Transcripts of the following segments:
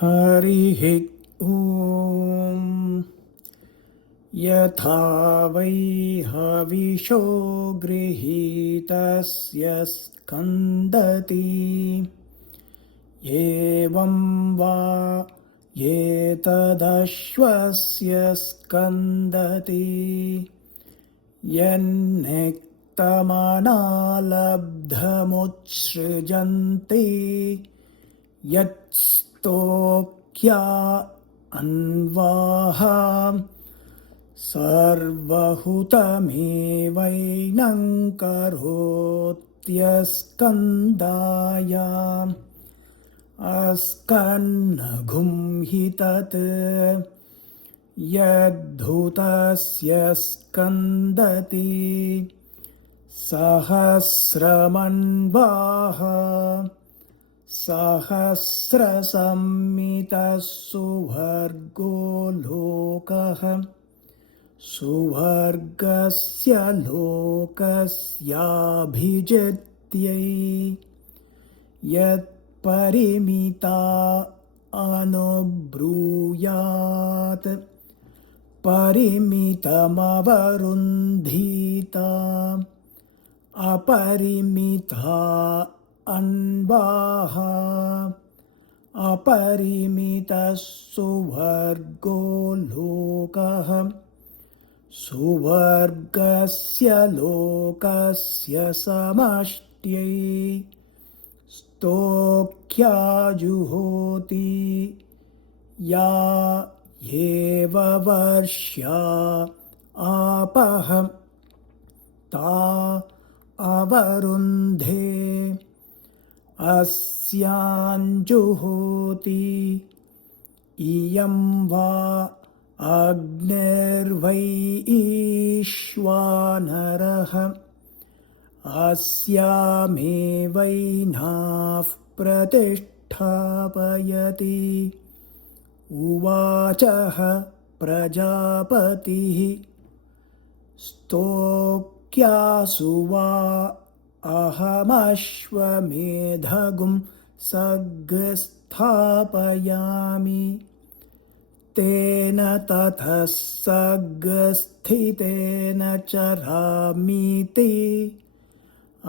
हरिः ॐ। यथा वै हविषो गृहीतस्य स्कन्दति एवं वा एतदश्वस्य स्कन्दति यन्निक्तमनालब्धमुत्सृजन्ति यत्स्तोक्या अन्वाहा सर्वहुतमेवैनं करोत्यस्कन्दाय अस्कन्नघुं हि तत् यद्धूतस्य स्कन्दति सहस्रमन्वाः सहस्रसंमितः सुवर्गो लोकः सुवर्गस्य लोकस्याभिजित्यै यत्परिमिता अनुभूयात् परिमितमवरुन्धीता अपरिमिता अन्वाः अपरिमितः सुवर्गो लोकः सुवर्गस्य लोकस्य समष्ट्यै स्तोक्या या एव वर्ष्या आपः ता अवरुन्धे अस्याञ्जुहोति इयं वा अग्निर्वै ईश्वानरः अस्यामेवैनाः प्रतिष्ठापयति उवाचः प्रजापतिः स्तोक्यासु वा अहमश्वमेधगुं सग्स्थापयामि तेन ततः सग्स्थितेन चरामीति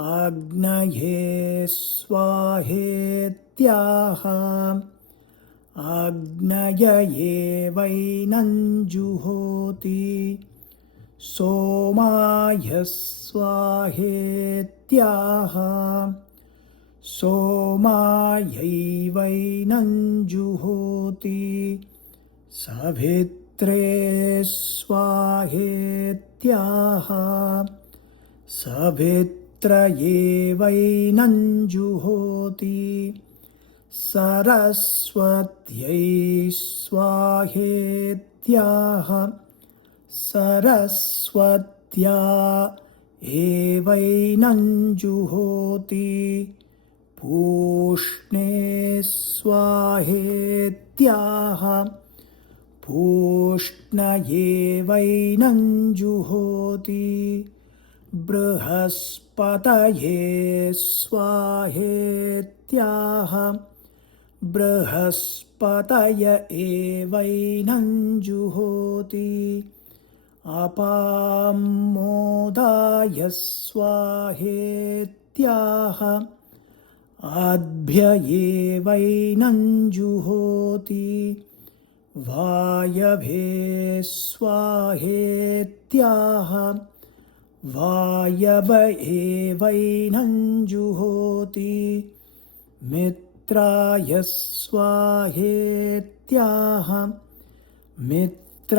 आग्नये स्वाहेत्याह आग्नय एवैनं जुहोति सोमाय स्वाहेत्याह सोमायैवैनं जुहोति सवित्रे स्वाहेत्याह सवित्रयेवैनं जुहोति सरस्वत्यै स्वाहेत्याह सरस्वत्या एवैनं जुहोति पूष्णे स्वाहेत्याह पूष्णयेवैनं जुहोति बृहस्पतये स्वाहेत्याह बृहस्पतय एवैनं जुहोति अपामोदाय स्वाहेत्याह आद्भ्य एवैनं जुहोति वायवे स्वाहेत्याह वायव एवैनं जुहोति मित्राय स्वाहेत्याह मित्रायैवैनं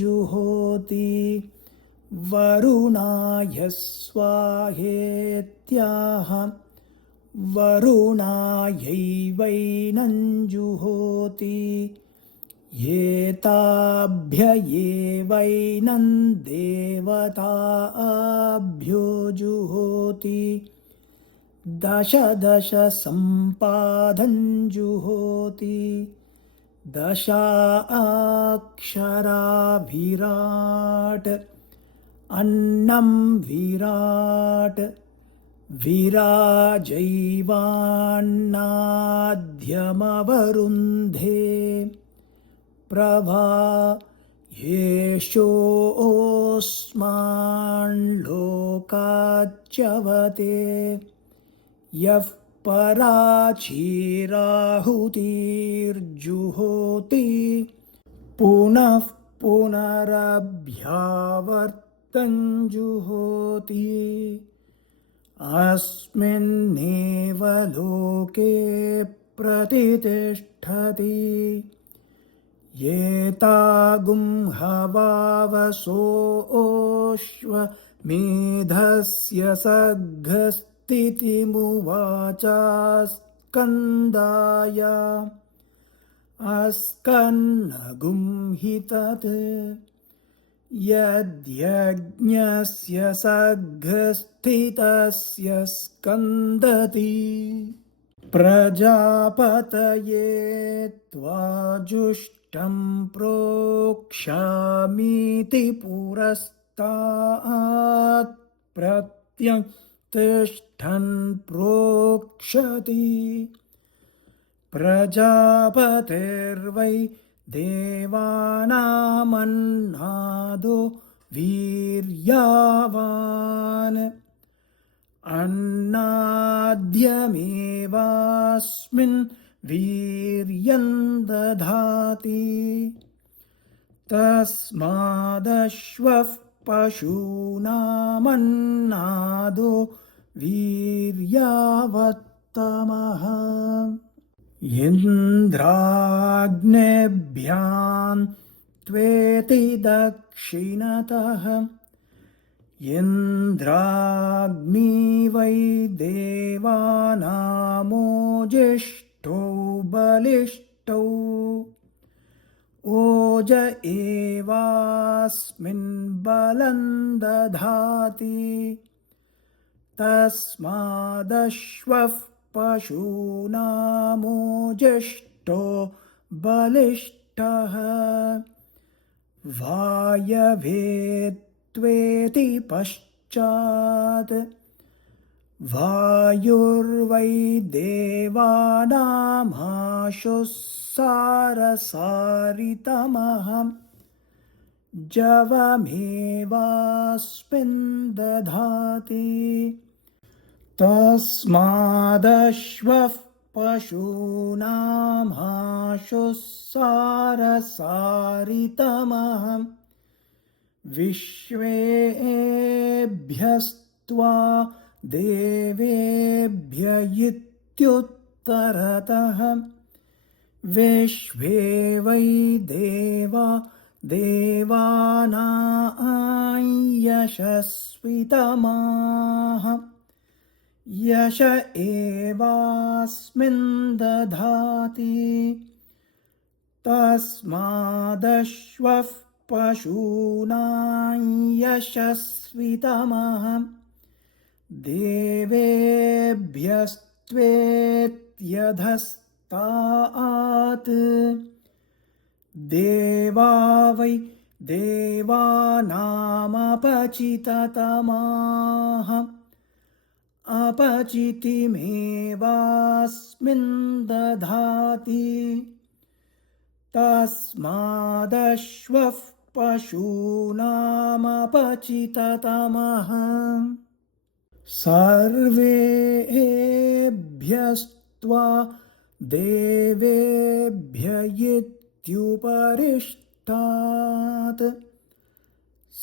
जुहोति वरुणाय स्वाहेत्याह वरुणायैवैनं जुहोति एताभ्य एवैनं देवताभ्यो जुहोति दश दश सम्पादं जुहोति दशाक्षरा विराट अन्नं विराट विराजैवान्नाद्यमवरुन्धे प्रभा येषोऽस्माल्लोकाच्यवते यः पराचिराहुतिर्जुहोति पुनः पुनरभ्यावर्तञ्जुहोति अस्मिन्नेव लोके प्रतितिष्ठति येतागुंहवावसोऽश्वमेधस्य सघस्तितिमुवाच स्कन्दाय अस्कन्नगुंहि तत् यद्यज्ञस्य सघस्थितस्य स्कन्दति प्रजापतये त्वाजुष्टं प्रोक्ष्यामीति पुरस्तात् प्रत्यतिष्ठन् प्रोक्षति प्रजापतिर्वै देवानामन्नादो वीर्यावान् अन्नाद्यमेवास्मिन् वीर्यं दधाति तस्मादश्वः पशूनामन्नादो वीर्यावत्तमः इन्द्राग्नेभ्यां त्वेति दक्षिणतः इन्द्राग्नी वै देवानामोजिष्ठो बलिष्ठौ ओज एवास्मिन् बलं दधाति तस्मादश्वः पशूनामोजिष्ठो बलिष्ठः वायवे त्वेति पश्चात् वायुर्वै देवानामाशुः सारसारितमः जवमेवास्मिन् दधाति तस्मादश्वः पशूनामाशुः सारसारितमः विश्वेभ्यस्त्वा देवेभ्य इत्युत्तरतः विश्वे वै देवा देवानां यशस्वितमाः यश एवास्मिन् दधाति तस्मादश्वः पशूनां यशस्वितमः देवेभ्यस्त्वेत्यधस्तात् देवा वै देवानामपचिततमाः अपचितिमेवास्मिन् दधाति तस्मादश्वः पशूनामपचिततमः सर्वेभ्यस्त्वा देवेभ्य इत्युपरिष्टात्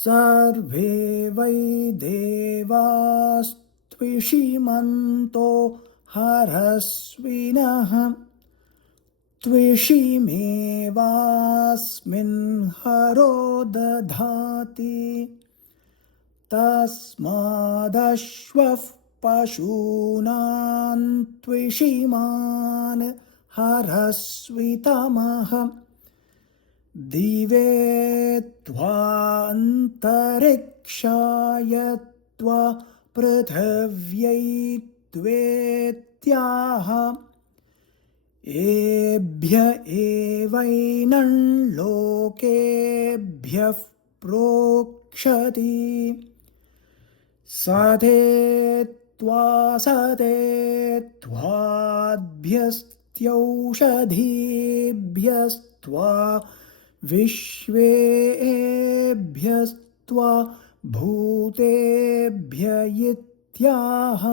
सर्वे वै देवास्त्विषीमन्तो हरस्विनः त्विषीमेवास्मिन् हरो दधाति तस्मादश्वः पशूनां त्विषीमान् हरस्वितमः दिवे त्वान्तरिक्षाय त्वा पृथिव्यै त्वेत्याह एभ्य एवैनं लोकेभ्यः प्रोक्षति सधे सते त्वाद्भ्यस्त्यौषधीभ्यस्त्वा विश्वेभ्यस्त्वा भूतेभ्य इत्याह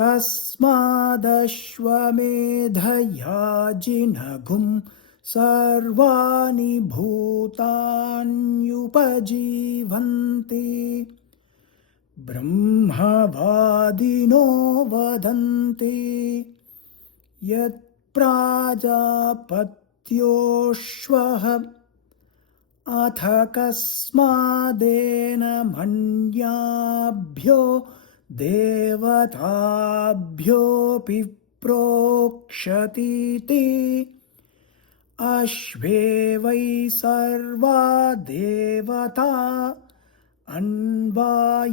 तस्मादश्वमेधयाजिनघुं सर्वाणि भूतान्युपजीवन्ति ब्रह्मवादिनो वदन्ति यत्प्राजापत्योऽश्वः अथ कस्मादेन मन्याभ्यो देवताभ्योऽपि प्रोक्षतीति अश्वे वै सर्वा देवता अन्वायत्ताः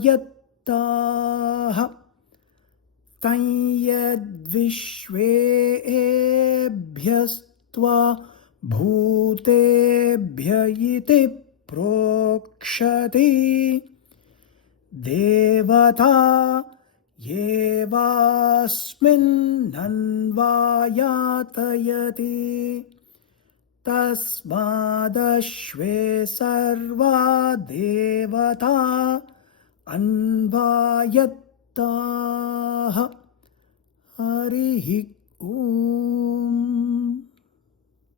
तं यद्विश्वेभ्यस्त्वा भूतेभ्य इति प्रोक्षति देवता येवास्मिन्नन्वायातयति तस्मादश्वे सर्वा देवता अन्वायत्ताः हरिः ॐ